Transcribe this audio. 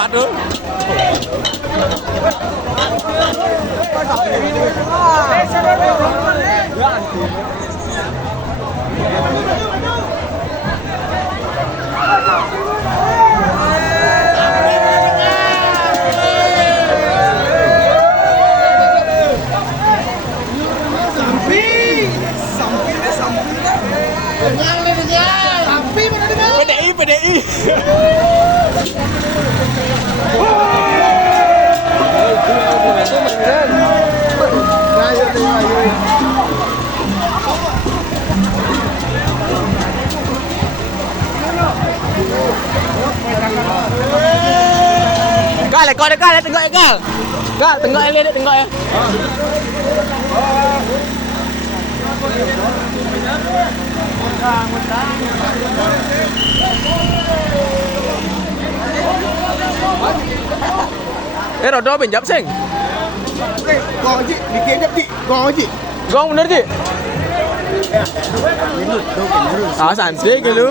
hebat tuh. PDI. Gal, tengok ya gal. Gal, tengok ya lihat tengok ya. Rodo pinjam sing. Gong chị, bikin jap chị, gong chị. Gong bener Ji? Ah, santai gitu.